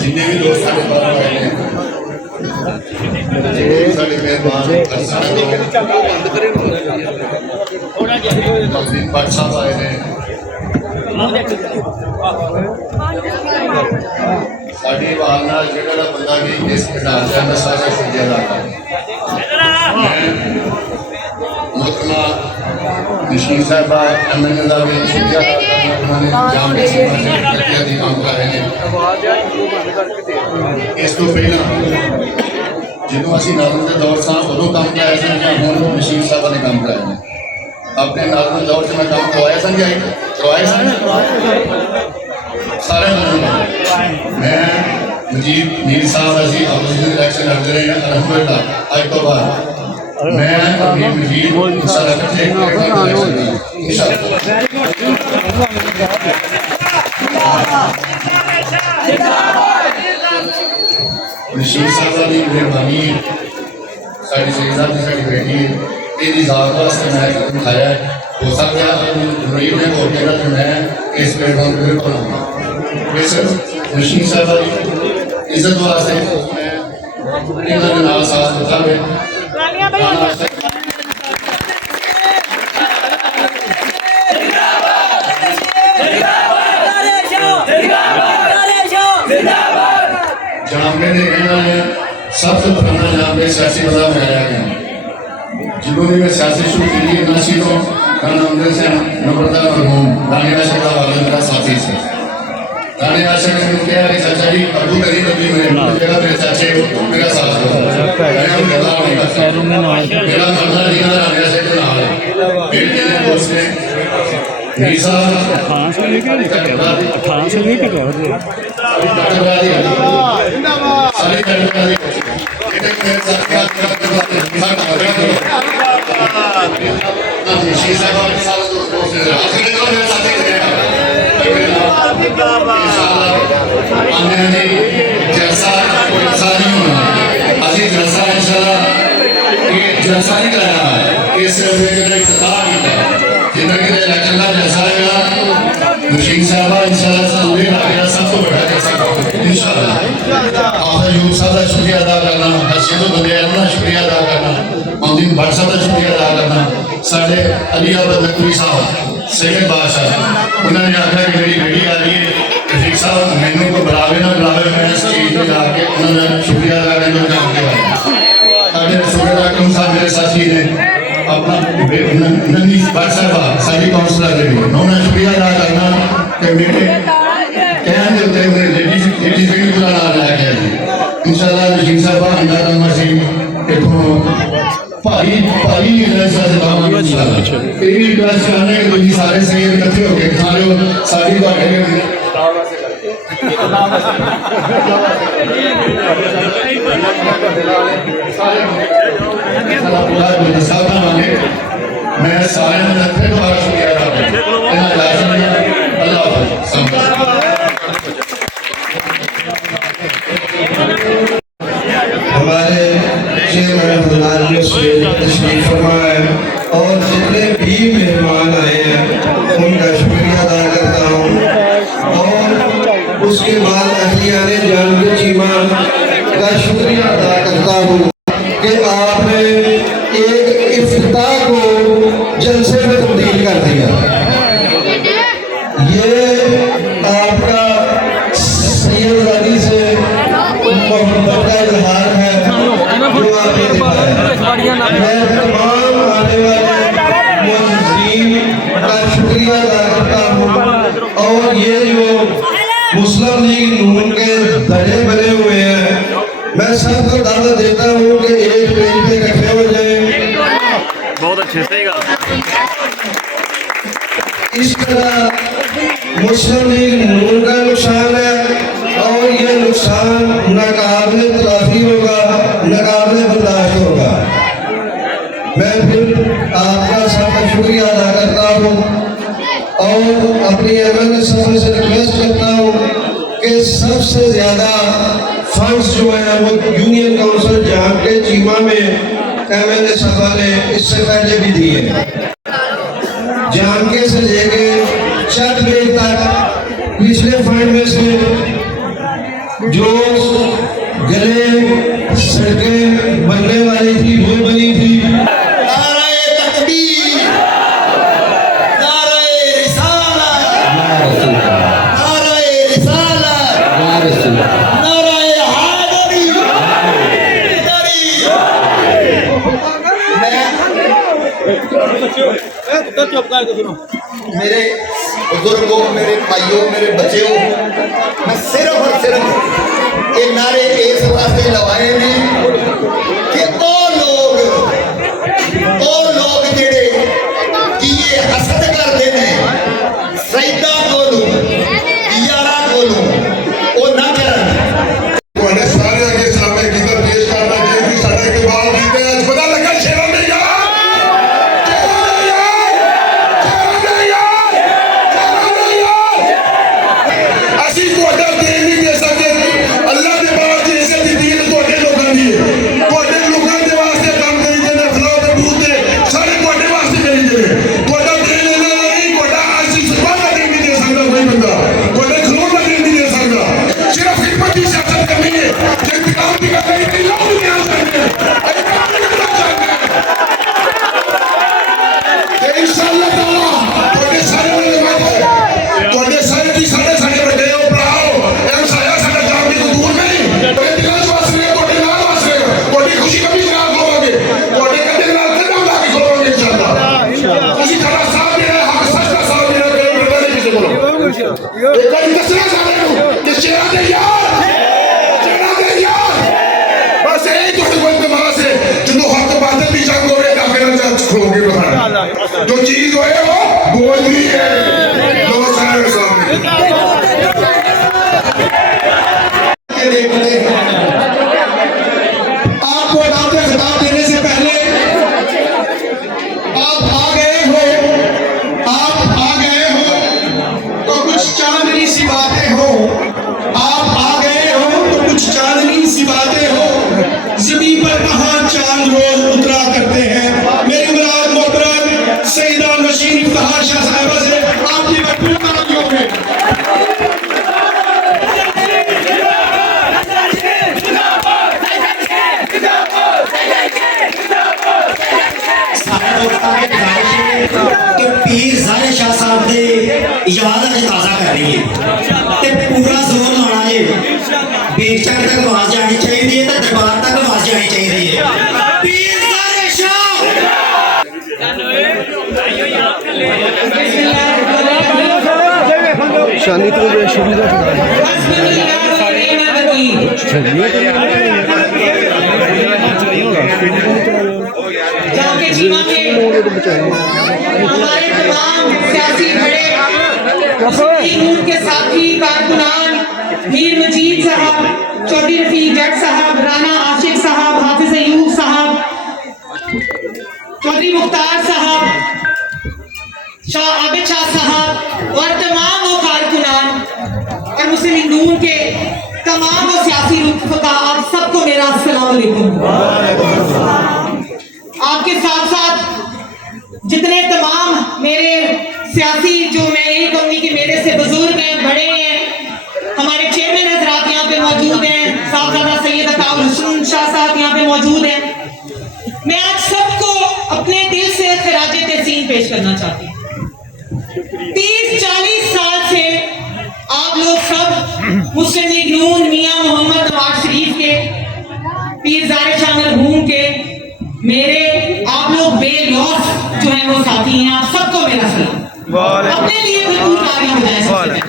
जिन्हें भी दोस्त साढ़े बाहर आए हैं साढ़े मेहमान भट्ट साहब आए हैं साड़ी वाल नाल जेड़ा बंदा भी इस खिडार का मैं सारा शुक्रिया अदा मोहतरमा निशीन साहबा एमएनए का भी शुक्रिया उन्होंने जाम काम कर रहे हैं। इस तो पहला जो असी नाज़म के दौर से उदों काम कराया सन हूँ निशीन साहबा ने काम कराया है अपने नाज़म दौर से मैं काम करवाया सन या करवाए सन सारे मैं मजीद मीर साहब असी अपोजिशन इलेक्शन लड़ते रहे हैं अलहमदुलिल्लाह आज तो बाद मैं अपनी मजीद इंशाअल्लाह इकट्ठे नशीर साहब की मेहरबानी साड़ी शहीदा की साड़ी बेटी तेरी जात वास्ते मैं दिखाया हो सकता है मुरीद ने हो गया तो मैं इस प्लेटफॉर्म पर बनाऊंगा नशीर साहब की इज्जत वास्ते मैं इन्होंने नाल साथ दिखा है जामने सबसे पुराना जामने सियासी मज़हब में आया गया जिन्होंने में सियासी शुरू की नसीरों नंबर से नम्रता मरहूम दानिया शेखा वाले मेरा साथी से दानिया शेखा ने क्या है चाचा जी अबू करीम नबी मेरे जगह मेरे चाचे मेरा साथ दो मेरा मरना जीना दानिया शेखा नाल है बेटे ने दोस्त ने नीसा खान से लेकर सारी जानकारी जलसा सारी होना अभी जलसा इंशाल्लाह ये जलसा नहीं कराया ये सिर्फ एक इफ्तिताह किया जिंदगी का इलेक्शन का जलसा है नशीन साहब इंशाल्लाह पूरे मेरा सबसे बड़ा जलसा इंशाल्लाह आपका यूब साहब का शुक्रिया अदा करना हसीन बंदियां का शुक्रिया अदा करना मोहम्मद भट्ट साहब का शुक्रिया अदा करना साढ़े अली अहमद नकवी साहब सैयद बादशाह उन्होंने आखा कि मेरी बेटी आ रही है रफीक साहब मैनू को बुलावे ना बुलावे मैं इस चीज़ में जाके उन्होंने शुक्रिया अदा करना चाहते हैं साढ़े सूबेदार अकरम साहब मेरे साथी ने अपना नंदी भट्ट साहब सारी काउंसलर ने भी उन्होंने शुक्रिया अदा करना कि मेरे कहने होते मेरे लेडीज भी पूरा नाम लाया गया जी इंशाल्लाह नशीन साहब अंदर नंबर से इतों भारी भारी जैसा जवाब इंशाल्लाह तेरी क्लास करने के लिए सारे सैयद इकट्ठे होके खा लो सारी बातें मैं सारे फिर दोबारा शुक्रिया अदा अल्लाह हमारे तशरीफ फरमा है और जितने भी मेहमान आए हैं उनका शुक्रिया अदा करता हूँ और उसके बाद अहलियान जानवी चीमा का शुक्रिया अदा करता हूँ कि आपने एक इफ्तिताह को जलसे में तब्दील कर दिया। ये आपका सैयद से मोहब्बत का इजहार है जो आपने दिखाया। मैं तमाम आने वाले मुअज़्ज़िनीन का शुक्रिया अदा करता हूँ और ये जो मुस्लिम लीग नून के धड़े बने हुए हैं मैं सबको दावत देता हूँ कि एक पेज पे इकट्ठे हो जाए। बहुत अच्छे से इस तरह मुस्लिम लीग नून का नुकसान है और ये नुकसान नाकाबिल तलाफी होगा, नाकाबिल बर्दाश्त होगा। मैं फिर आपका सबका शुक्रिया अदा करता हूँ और अपनी एमएनए साहब से रिक्वेस्ट करता हूँ कि सबसे ज़्यादा फंड्स जो हैं वो यूनियन काउंसिल जहाँ के चीमा में एमएनए साहब ने इससे पहले भी दिए। जानके से लेके चक बेग तक पिछले फाइव में से जो गले सड़कें बनने वाली थी वो बनी थी। नाराए तकबीर, नाराए रिसालत, नाराए रिसालत, नाराए हैदरी, मेरे बुजुर्गों, मेरे भाइयों, मेरे बच्चों, मैं सिर्फ और सिर्फ ये नारे इस वास्ते लवाए ने कि ਉਹ ਲੋਕ ਜਿਹੜੇ ਕਿ ਇਹ ਹਸਦ ਕਰਦੇ ਨੇ ਸੈਦਾ ਕੋਲੋਂ ਯਾਰਾਂ ਕੋਲੋਂ ਉਹ ਨਾ ਕਰਨ। ਤੁਹਾਡੇ ਸਾਰਿਆਂ ਦੇ ਸਾਹਮਣੇ ਕਿਦਰ ਪੇਸ਼ ਕਰਨਾ ਚਾਹੀਦੀ ਸਾਡਾ ਇਕਬਾਲ ਗੀਤ ਹੈ। ਅੱਜ ਪਤਾ ਲੱਗਾ ਸ਼ੇਰਾਂ ਦੇ ਯਾਰ ਅਸੀਂ ਤੁਹਾਡਾ ਦੇਣ ਨਹੀਂ ਦੇ ਸਕਦੇ। ਅੱਲਾਹ ਦੇ ਬਾਅਦ ਦੀ ਇੱਜ਼ਤ ਦੀ ਦੀਨ ਤੁਹਾਡੇ ਲੋਕਾਂ ਦੀ ਹੈ। ਤੁਹਾਡੇ ਲੋਕਾਂ ਦੇ ਵਾਸਤੇ ਕੰਮ ਕਰੀਦੇ ਨੇ ਫਲਾਹ ਦੇ ਬੂਤ ਤੇ ਸਾਰੇ ਤੁਹਾਡੇ ਵਾਸਤੇ ਕਰੀਦੇ ਨੇ। ਤੁਹਾਡਾ ਦੇਣ ਇਹਨਾਂ ਦਾ ਨਹੀਂ, ਤੁਹਾਡਾ ਅਸੀਂ ਸਵਾਲ ਦਾ ਦੇਣ ਨਹੀਂ ਦੇ ਸਕਦਾ ਕੋਈ ਬੰਦਾ, ਤੁਹਾਡੇ ਖਲੋਣ ਦਾ ਦੇਣ ਨਹੀਂ ਦੇ ਸਕਦਾ। ਸਿਰਫ ਖਿਦਮਤ ਦੀ ਸਿਆਸਤ ਕਰਨੀ ਹੈ। ਜੇ ਇੰਤਕਾਮ ਦੀ ਗੱਲ ਨਹੀਂ ਤੇ ਲੋਕ ਨਹੀਂ ਆ ਸਕਦੇ। ਅਸੀਂ ਕੰਮ ਨਹੀਂ ਕਰਨਾ ਚਾਹੁੰਦੇ ਤੇ ਇਨਸ਼ਾਅੱਲਾਹ ਤਾਲਾ ਤੁਹਾਡੇ ਸਾਰੇ ਦੇ ਵਾਅਦੇ ਤੁਹਾਡੇ ਸਾਰੇ ਦੀ ਸਾਡੇ ਵੱਡੇ ਹੋ ਭਰਾਓ। ਇਹ ਸਾਇਆ ਸਾਡਾ ਕੰਮ ਵੀ ਦੂਰ ਨਹੀਂ। ਤੁਹਾਡੇ ਦਿਲਾਂ 'ਚ ਵਸ ਰਹੇ, ਤੁਹਾਡੇ ਨਾਲ ਵਸ ਰਹੇ, ਤੁਹਾਡੀ ਖੁਸ਼ੀ ਕਮੀ ਨਾਲ ਖੋਵਾਂਗੇ, ਤੁਹਾਡੇ ਕੰਧੇ ਨਾਲ ਕੰਧਾ ਲਾ ਕੇ ਖੋਵਾਂਗੇ ਇਨਸ਼ਾਅੱਲਾਹ। ਅਸੀਂ ਤੁਹਾਡਾ ਸਾਥ ਦੇਣਾ, ਹੱਕ ਸੱਚ ਦਾ ਸਾਥ ਦੇਣਾ, ਕੋਈ ਡਰਨਾ ਨਹੀਂ ਕਿਸੇ ਕੋਲੋਂ। ਇਹ ਕਦੀ ਦੱਸਣਾ ਸਾਰਿਆਂ ਨੂੰ ਕਿ ਸ਼ੇਰਾਂ ਦੇ ਯਾਰ ਬਸ ਇਹ ਤੁਹਾਡੇ ਕੋਲ ਦਿਮਾਗ ਹੈ। ਜਦੋਂ ਹੱਕ ਬਾਦਲ ਦੀ ਜੰਗ ਹੋਵੇ ਤਾਂ ਫਿਰ ਅੰਦਰ ਖਲੋਗੇ ਬਣਾ जो चीज हो है वो बोल रही है। लो सारे सामने आपको अदालत खिताब देने से पहले आप आ गए हो तो कुछ चांदनी सी बातें हो। आप आ गए हो तो कुछ चांदनी सी बातें हो। जमीन पर कहाँ चांद रोज उतरा करते हैं। मेरी मुराद मोहतरम सईदा नशीन इफ्तिखार शाह साहिबा से आपकी भरपूर तालियों में। पीर ज़ाहिर शाह साहब दे याद अज ताज़ा कर रही है ते पूरा जोर लाना है। बेशक तक आवाज जानी चाहिए तो दरबार तक आवाज जानी चाहिए है। पीर ज़ाहिर शाह शानी तो सुविधा जाके जीवा के हमारे तमाम सियासी बड़े नूर के साथी कारकुनान मीर मजीद साहब, चौधरी रफीक जट साहब, राना आशिक साहब, हाफिज अयूब साहब, चौधरी मुख्तार साहब, शाह आबिद शाह साहब और तमाम वो कारकुनान और मुस्लिम नूर के तमाम वो सियासी रुतबा, आप सबको मेरा अस्सलाम वालेकुम। आपके साथ साथ जितने तमाम मेरे सियासी जो मैं यही कहूँगी कि मेरे से बुजुर्ग हैं, बड़े हैं, हमारे चेयरमैन हजरात यहाँ पे मौजूद हैं, साहबजादा सैयद अताउर हुसैन शाह साहब यहाँ पे मौजूद हैं। मैं आज सबको अपने दिल से खिराज तहसीन पेश करना चाहती हूँ। 30-40 साल से आप लोग सब मुस्लिम लीग नून मियां मोहम्मद नवाज शरीफ के पीर ज़ाहिर शाह मरहूम के मेरे आप लोग बेलौस जो है वो साथी हैं। आप सबको मेरा सलाम। अपने लिए भरपूर तालियां बजाएं सबसे पहले।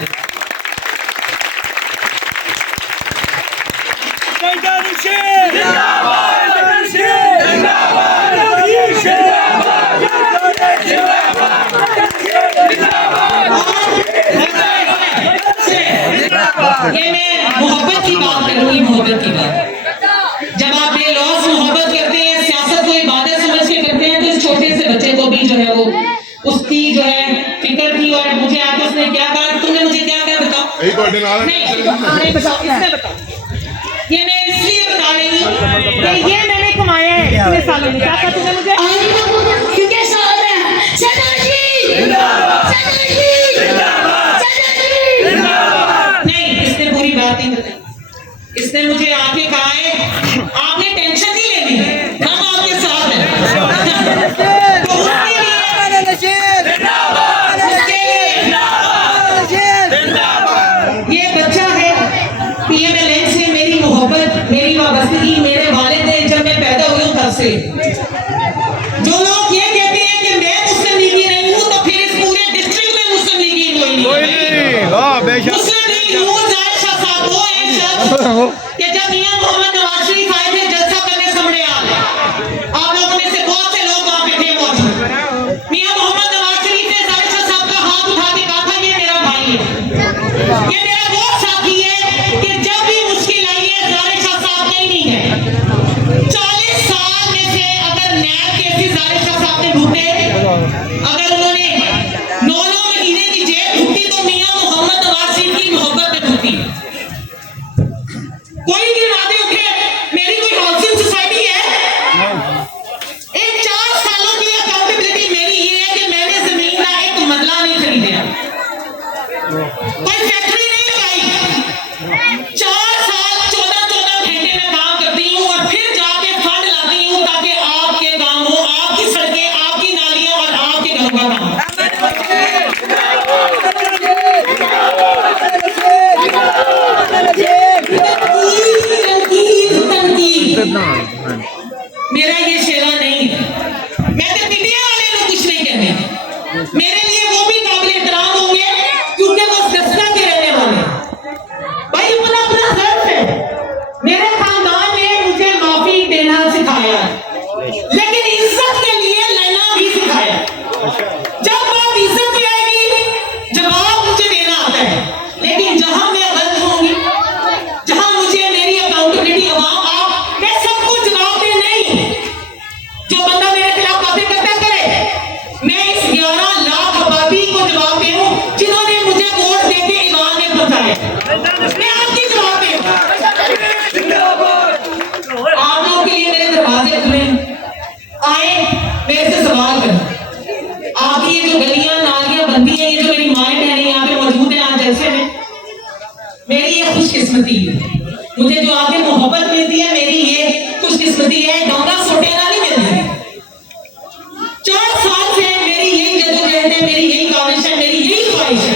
ये मैं मोहब्बत की बात करूंगी, मोहब्बत की बात। जब आप बेलौस मोहब्बत करते हैं, सियासत को इबादत समझ के करते हैं, तो इस छोटे से बच्चे को भी जो है वो उसकी जो है फिक्र थी। और मुझे आके उसने क्या कहा, तुमने मुझे क्या कहा बताओ? नहीं बताओ, इसने बताओ। ये मैं इसलिए बता रही हूँ कि ये मैंने कमाया है इतने सालों में। क्या कहा तुमने मुझे? क्योंकि साल है सदा जी इसने मुझे आके कहा है आपने टेंशन नहीं लेनी, हम आपके साथ हैं। तो उसके लिए ये बच्चा है PMLN से मेरी मोहब्बत, मेरी वाबस्तगी, मेरे वालिद ने जब मैं पैदा हुई हूं तब से। जो लोग ये कहते हैं कि मैं मुस्लिम लीगी नहीं हूं, तो फिर इस पूरे डिस्ट्रिक्ट में मुस्लिम लीगी कोई नहीं है। मुस्लिम लीग यूं जाहिर शाह साहब वो एक शख्स कि जब मियां मोहम्मद नवाज शरीफ आए थे जलसा करने समड़ियाल, आप लोगों में से बहुत से लोग वहां पे थे मौजूद। मियां मोहम्मद नवाज शरीफ ने जाहिर शाह साहब का हाथ उठा के कहा था ये मेरा भाई है, ये मेरा वो साथी है कि जब भी मुश्किल आई है जाहिर शाह साहब कहीं नहीं है। 40 साल में से अगर नैब केसेस जाहिर शाह साहब ने भुगते, अगर उन्होंने 9 महीने की जेल भुगती, तो मियां मोहम्मद नवाज शरीफ की मोहब्बत में भुगती। कोई भी वादे उठे, मेरी कोई हाउसिंग सोसाइटी है, एक 4 सालों की अकाउंटेबिलिटी मेरी ये है कि मैंने जमीन का एक मरला नहीं खरीदा, कोई फैक्ट्री नहीं लगाई। 4 साल 14 घंटे में काम करती हूँ और फिर जाके फंड लाती हूँ ताकि आपके काम हो, आपकी सड़कें, आपकी नालियां और आपके घरों का काम। मेरा ये शेरा नहीं है, मैं तो मीडिया वाले को कुछ नहीं कहने, मेरे लिए वो भी काबिल एहतराम होंगे क्योंकि वो दस्ता के रहने वाले हैं। भाई अपना अपना ज़र्फ है। मेरे खानदान ने मुझे माफी देना सिखाया, लेकिन इज्जत के लिए लड़ना भी सिखाया। जब बात इज्जत की आएगी जवाब मुझे देना आता है, लेकिन जहां मैं गलत होंगी, जहां मुझे मेरी अकाउंटेबिलिटी अवाम आप मैं सबको जवाब दे नहीं। जो बंदा मेरे खिलाफ बातें करता करे, मैं इस 11 लाख आबादी को जवाब दूं जिन्होंने मुझे वोट देके ईमान में पहुंचाया। मैं आपकी जवाब दूं। आप लोगों के लिए मेरे दरवाजे खुले आए, मेरे से सवाल करें। आपकी ये जो गलियां नालियां बनती हैं, ये जो मेरी माएँ बहनें यहाँ पे मौजूद हैं आज जैसे में, मेरी ये खुशकिस्मती है। मुझे जो आगे मोहब्बत मिलती है मेरी ये खुशकिस्मती है, डोंगा सोटेना नहीं मिलती। 4 साल से मेरी यही जद्दोजहद है, मेरी यही काविश है, मेरी यही ख्वाहिश है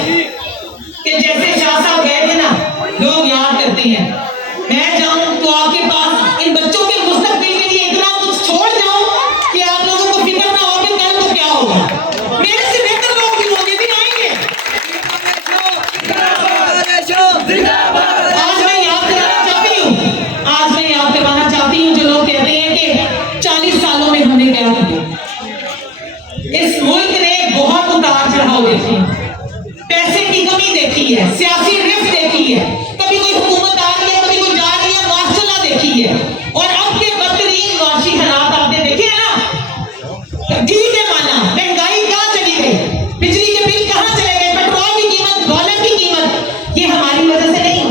कि जैसे शाह साहब गए थे ना, लोग याद करते हैं, मैं जाऊं तो आपके पास इन बच्चों के मुस्तकबिल के लिए इतना कुछ छोड़ जाऊं कि आप लोगों को फिक्र ना हो कि कल को क्या होगा। मेरे से बेहतर लोग भी होंगे, भी आएंगे। आज मैं याद कराना चाहती हूँ, जो लोग कहते हैं कि 40 सालों में हमने क्या किया। इस मुल्क ने बहुत उतार चढ़ाव देखे, पैसे की कमी देखी है, सियासी रिफ्ट देखी है, कभी कोई हुकूमत आ रही है, कभी कोई जा रही है, मार्शला देखी है, और अब के बदतरीन माशी हालात आपने देखे हैं ना। ठीक है, माना महंगाई कहाँ चली गई, बिजली के बिल कहाँ चले गए, पेट्रोल की कीमत, डॉलर की कीमत, ये हमारी वजह से नहीं,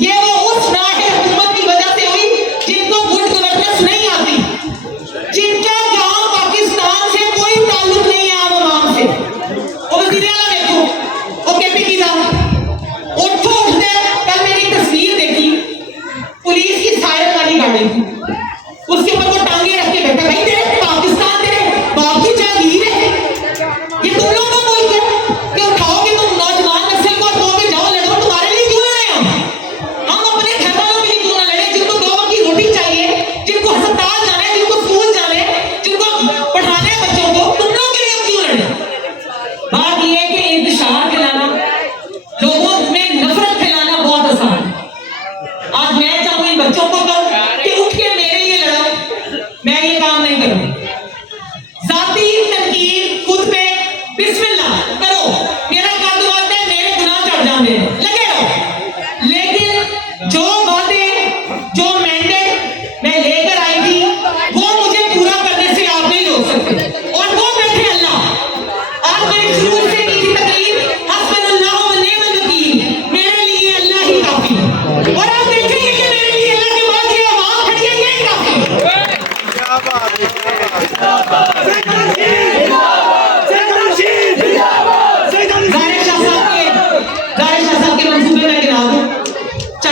ये वो उस नाहिल हुकूमत की वजह से हुई जिनको गुड गवर्नेंस नहीं आती, जिनका गांव पाकिस्तान से कोई ताल्लुक नहीं है आम आवाम से। और वज़ीर आला देखो, वो केपी की उठो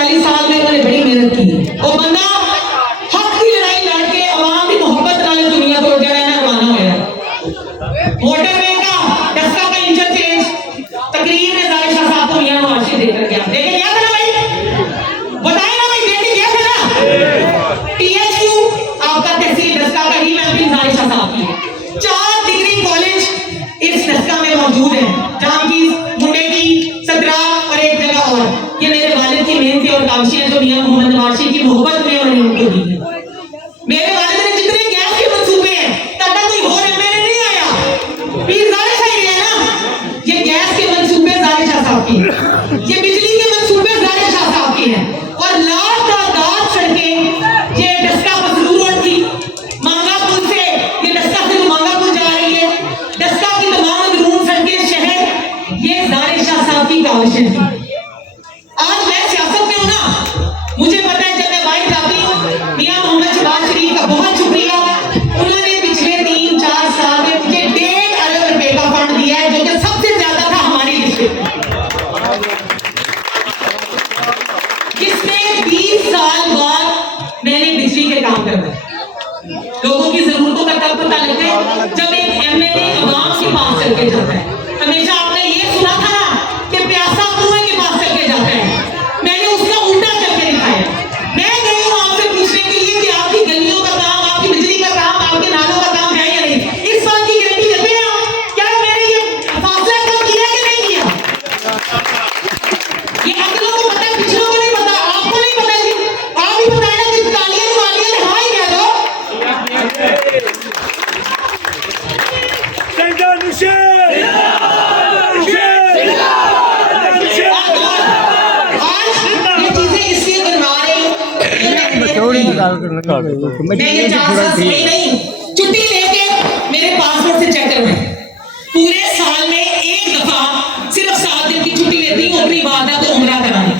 40 साल में उन्होंने बड़ी मेहनत की। वो बंदा हक की लड़ाई लड़के अवाम की मोहब्बत नाल दुनिया को जरा ना रवाना होया। मोटरवे का दस्ता का इंटरचेंज तकरीर में जाहिर शाह साहब को मियां नवाज शरीफ देकर गया। लेकिन गया था ना भाई, बताए ना भाई, बेटी गया था ना। THQ आपका तहसील दस्ता का ही मैपिंग जाहिर शाह साहब की 4 डिग्री कॉलेज इस दस्ता में मौजूद है, जहां की मुंडे की सदरा और एक जगह और। ये मेरे वालिद की मेहनत और काविशें जो मियां मोहम्मद नवाज शरीफ की मोहब्बत में उन्होंने उनको दी है। मेरे वालिद ने जितने गैस के मंसूबे हैं तब तक कोई और एमएलए नहीं आया। पीर जाहिर शाह ही है ना, ये गैस के मंसूबे जाहिर शाह साहब के, ये बिजली के मंसूबे जाहिर शाह साहब के हैं। और लाख तादाद सड़कें ये डस्का मसरूर रोड थी, मांगा पुल से ये डस्का से मांगा पुल जा रही है, डस्का की तमाम अंदरून सड़कें शहर ये जाहिर शाह साहब की काविशें थी। आज मैं सियासत में हूं ना, मुझे पता है जब मैं बाइक जाती हूँ, मियां मोहम्मद शहबाज शरीफ का बहुत शुक्रिया, उन्होंने पिछले 3-4 साल में मुझे 1.5 अरब रुपए का फंड दिया है, जो कि सबसे ज्यादा था हमारी डिस्ट्रिक्ट में। जिसमें 20 साल बाद मैंने बिजली के काम करना है। लोगों की जरूरतों का तब पता लगता है जब एक एमएलए अवाम के पास चल के जाता है। हमेशा आपने ये सुना था ना कि प्यासा कुएं के पास चल के जाता है, मैंने उसका उल्टा चल के दिखाया। मैं गई हूं आपसे पूछने के लिए कि आपकी गलियों का काम, आपकी बिजली का काम, आपके नालों का काम है या नहीं। इस बात की गारंटी देते हैं आप, क्या मैंने ये फासला कम किया कि नहीं किया? ये अगलों को पता है, पिछलों को नहीं पता, आपको नहीं पता जी। आप ही बताया कि तालियां वालियां ने हाय कह दो। आज ये चीजें इसलिए बनवा रही हूं, मैं ये 4 साल से नहीं छुट्टी लेके मेरे पासपोर्ट से चेक करवाएं। पूरे साल में एक दफा सिर्फ 7 दिन की छुट्टी लेती हूँ अपनी वादा को उम्रा कराने।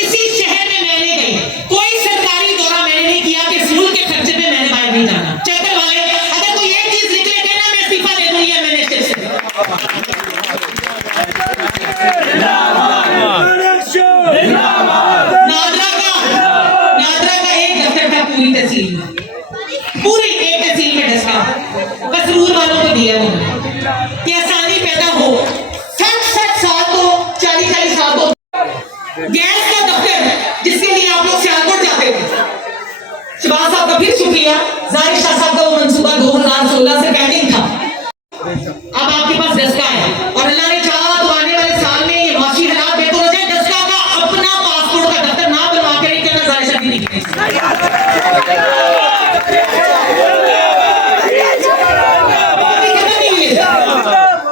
किसी शहर में मैंने गई, कोई सरकारी दौरा मैंने नहीं किया कि फूल के खर्चे पे मैंने बाहर नहीं जाना। चेक करवा ले, अगर कोई एक चीज निकले के ना मैं इस्तीफा दे दूंगी एमएनए से। नादरा का एक दफ्तर था पूरी तहसील में, पूरी एक तहसील में डस्का मसरूर वालों को दिया उन्होंने कि आसानी पैदा हो। 60 साल तो 40 साल तो गैस का दफ्तर जिसके लिए आप लोग सियालकोट जाते थे, शहबाज साहब का फिर शुक्रिया, जाहिर शाह साहब का वो मंसूबा 2016 से पेंडिंग था, अब आपके पास डस्का है। और अल्लाह ने चाहा तो आने वाले साल में ये माशी हालात बेहतर हो जाए, डस्का का अपना पासपोर्ट का दफ्तर ना बनवा के नहीं करना, जाहिर शाह नहीं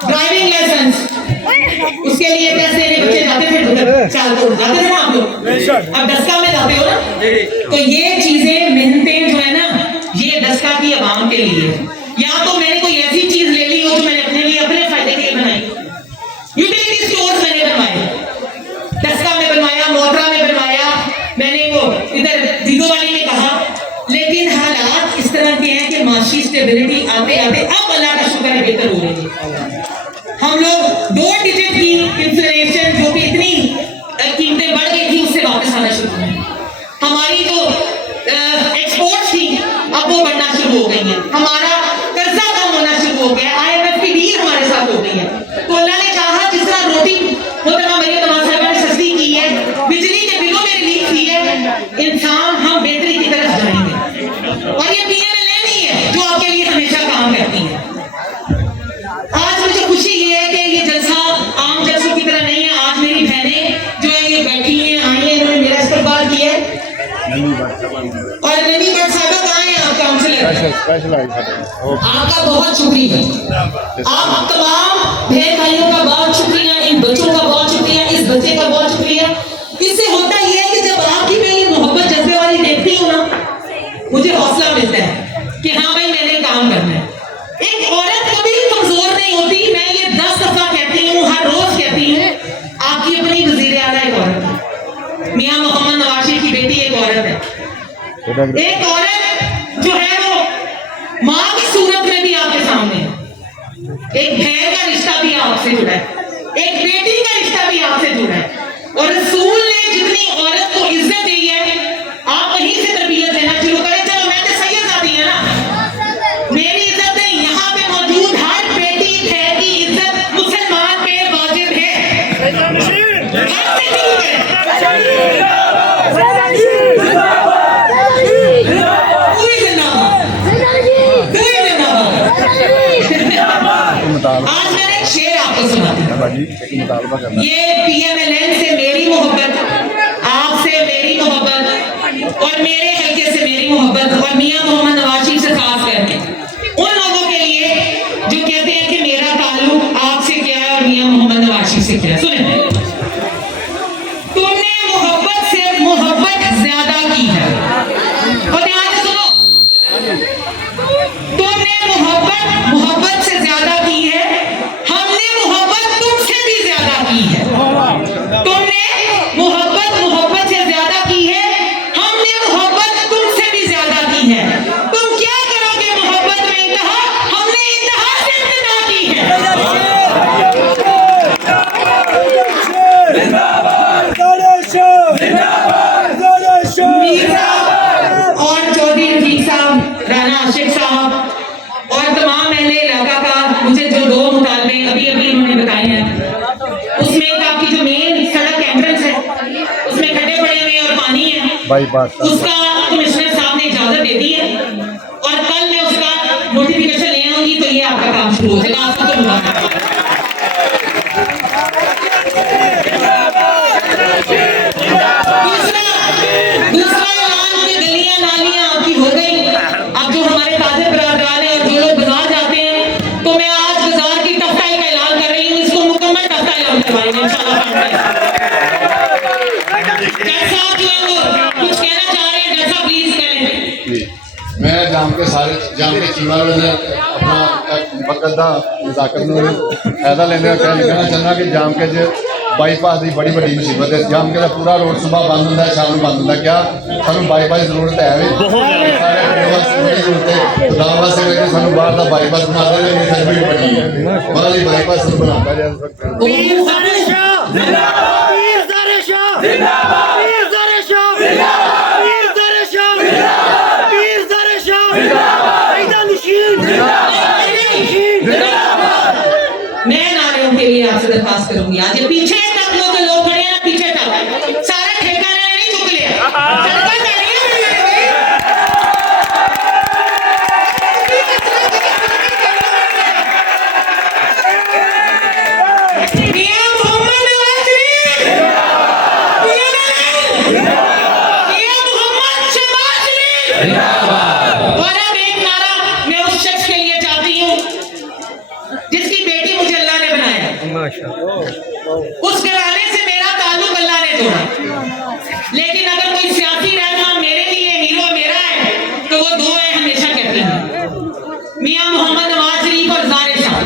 ड्राइविंग लाइसेंस, उसके लिए टेस्ट देने बच्चे जाते थे, सियालकोट जाते थे ना आप लोग, अब डस्का में जाते हो ना। तो ये चीजें मेहनतें जो है ना, ये डस्का की आवाम के लिए। या तो मैंने कोई ऐसी चीज ले ली हो जो मैंने अपने लिए अपने फायदे के लिए बनाई। यूटिलिटी स्टोर्स मैंने बनवाए, डस्का में बनवाया, मोटरा में बनवाया, मैंने वो इधर दिगोवाली में कहा। लेकिन हालात इस तरह के हैं कि माशी स्टेबिलिटी आते आते अब अल्लाह का शुक्र है बेहतर हो रही है। हम लोग 2 डिजिट की इन्फ्लेशन जो कि इतनी कीमतें बढ़ गई थी उससे वापस आना शुरू हुई। हमारी जो एक्सपोर्ट थी अब वो बढ़ना शुरू हो गई है, हमारा कर्जा कम होना शुरू हो गया, IMF की डील हमारे साथ हो गई है। तो अल्लाह ने चाहा जिस तरह रोटी मोहतरमा मरियम नवाज साहिबा ने सस्ती की है, बिजली के बिलों में रिलीफ की है, इंसान हम बेहतरी की तरफ जाएंगे। और ये PMLA नहीं है जो आपके लिए हमेशा काम करती है। आज मुझे खुशी ये है कि ये जलसा आम जलसों की तरह नहीं है। आज मेरी बहनें जो है ये बैठी हैं, आई हैं, इन्होंने मेरा इस्तकबाल किया है। और नवी बट साहबा कहाँ हैं आप काउंसलर? आपका बहुत शुक्रिया, आप तमाम बहन भाइयों का बहुत शुक्रिया, इन बच्चों का बहुत शुक्रिया, इस बच्चे का बहुत शुक्रिया। इससे होता यह है कि जब आपकी मैं ये मोहब्बत जज्बे वाली देखती हूँ ना, मुझे हौसला मिलता है कि हाँ भाई मैंने काम करना है। एक औरत कभी कमजोर नहीं होती, मैं ये 10 दफा कहती हूँ, हर रोज कहती हूँ। आपकी अपनी वजीर आला एक औरत है, मियां मोहम्मद नवाज शरीफ की बेटी एक औरत है, एक औरत जो है वो माँ की सूरत में भी आपके सामने है, एक बहन का रिश्ता भी आपसे जुड़ा है, एक बेटी का रिश्ता भी आपसे जुड़ा है। और रसूल ने जितनी औरत ये PMLN से मेरी मोहब्बत, आपसे मेरी मोहब्बत और मेरे हल्के से मेरी मोहब्बत और मियां मोहम्मद नवाज शरीफ से खास करके उन लोगों के लिए जो कहते हैं कि मेरा ताल्लुक आपसे क्या है और मियां मोहम्मद नवाज शरीफ से क्या है। सुने, तुमने मोहब्बत से मोहब्बत ज्यादा की है और ध्यान से सुनो, तुमने मोहब्बत से ज्यादा की है, हमने मोहब्बत तुमसे भी ज्यादा की है। तुमने मोहब्बत से ज्यादा की है, हमने मोहब्बत तुमसे भी ज्यादा की है। तुम क्या करोगे मोहब्बत में इंतहा, हमने इंतहा से इंतहा की है। मीर साहब और चौधरी रफीक साहब, राना आशिक साहब और तमाम अहले इलाका का मुझे जो दो मुतालबे अभी अभी उन्होंने बताए हैं, उसमें एक आपकी जो मेन सड़क एंट्रेंस है उसमें खड्डे पड़े हुए और पानी है, उसका कमिश्नर साहब ने इजाजत दे दी है और कल मैं उसका नोटिफिकेशन ले आऊंगी तो ये आपका काम शुरू हो जाएगा। आपको तो मुबारक। दूसरा ऐलान की गलियां नालियां आपकी हो गई। अब जो हमारे ताजे बरादरान हैं और जो लोग बाजार जाते हैं, तो मैं आज बाजार की टफटाई का ऐलान कर रही हूँ, इसको मुकम्मल टफटाई हम करवाएंगे इंशाल्लाह। जज साहब जो है वो कुछ कहना चाह रहे हैं, जज साहब प्लीज कहें। मैं जाम के चीमा वाले अपना बकदा नजाकत फायदा लेने का कहना चाहना कि जाम के बाईपास की बड़ी बड़ी मुसीबत है। जाम के पूरा रोड सुबह बंद होता है, शाम को बंद होता है। क्या सू बाईपास की जरूरत है भी जरूरत है, खुदा वास्ते सू बाहर का बाईपास बना दे बड़ी बनी है बाहर बाईपास बनाता जाए। मैं नारियों के लिए आपसे दरखास्त करूंगी, आज ये पीछे तक वो जो लोग खड़े हैं ना, पीछे तक सारा ठेका नहीं चुक लिया। मियां मोहम्मद नवाज शरीफ, मियां मोहम्मद शहबाज शरीफ। और अब एक नारा मैं उस शख्स के लिए चाहती हूँ जिसकी बेटी मुझे अल्लाह ने बनाया, उस घराने से मेरा ताल्लुक अल्लाह ने जोड़ा। लेकिन अगर कोई सियासी रहनुमा मेरे लिए हीरो मेरा है तो वो दो है, हमेशा कहती हैं, मियां मोहम्मद नवाज शरीफ और ज़ाहिर शाह।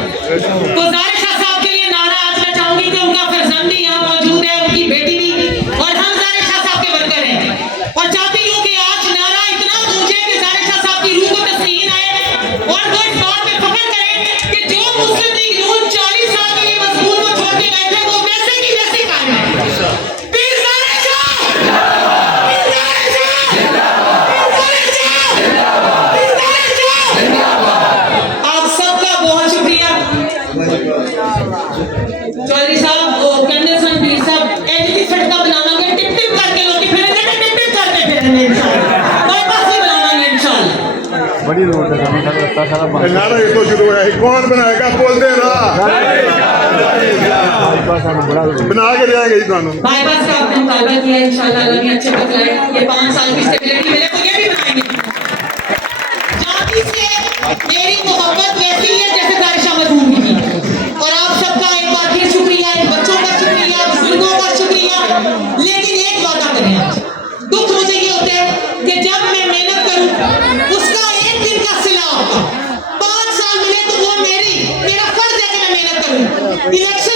तो ज़ाहिर शाह साहब के लिए नारा आज मैं चाहूंगी कि उनका फर्जंद भी यहाँ मौजूद है, उनकी बेटी भी, और हम ज़ाहिर शाह साहब के वर्कर हैं और चाहती हूँ कि आज नारा इतना गूंजे कि ज़ाहिर शाह साहब की रूह को तस्कीन आए और वो इस बात पे फख्र करें कि जो मुस्लिम लीग नून 40 साल के लिए मजबूत को छोड़ के गए थे वो वैसे की वैसे कायम है। पीर ज़ाहिर शाह, पीर ज़ाहिर शाह, पीर ज़ाहिर शाह। आप सबका बहुत शुक्रिया। चौधरी साहब, कर्नल सन पीर साहब, ऐसी सड़क बनावांगे टिप टिप करके लोग फिर टिप टिप करके फिरेंगे इंशाल्लाह, बाईपास ही बनावांगे इंशाल्लाह। बड़ी रोड है, रास्ता सारा बंद। नारा ये तो शुरू है, कौन बनाएगा बोलते रहा बना के जाएंगे जी कानून। बाईपास का आपने मुतालबा किया, इंशाल्लाह अल्लाह ने अच्छे बतलाए, ये 5 साल की स्टेबिलिटी मिले तो ये भी बनाएंगे। जाति से मेरी मोहब्बत वैसी है जैसे ज़ाहिर शाह मरहूम की थी। और आप सबका एक बार फिर शुक्रिया, इन बच्चों का शुक्रिया, बुजुर्गों का शुक्रिया। लेकिन एक वादा करें, दुख मुझे ये होता है कि जब मैं मेहनत करूं उसका एक दिन का सिला होगा। 5 साल मिले तो वो मेरा फर्ज है कि मैं मेहनत करूं। इलेक्शन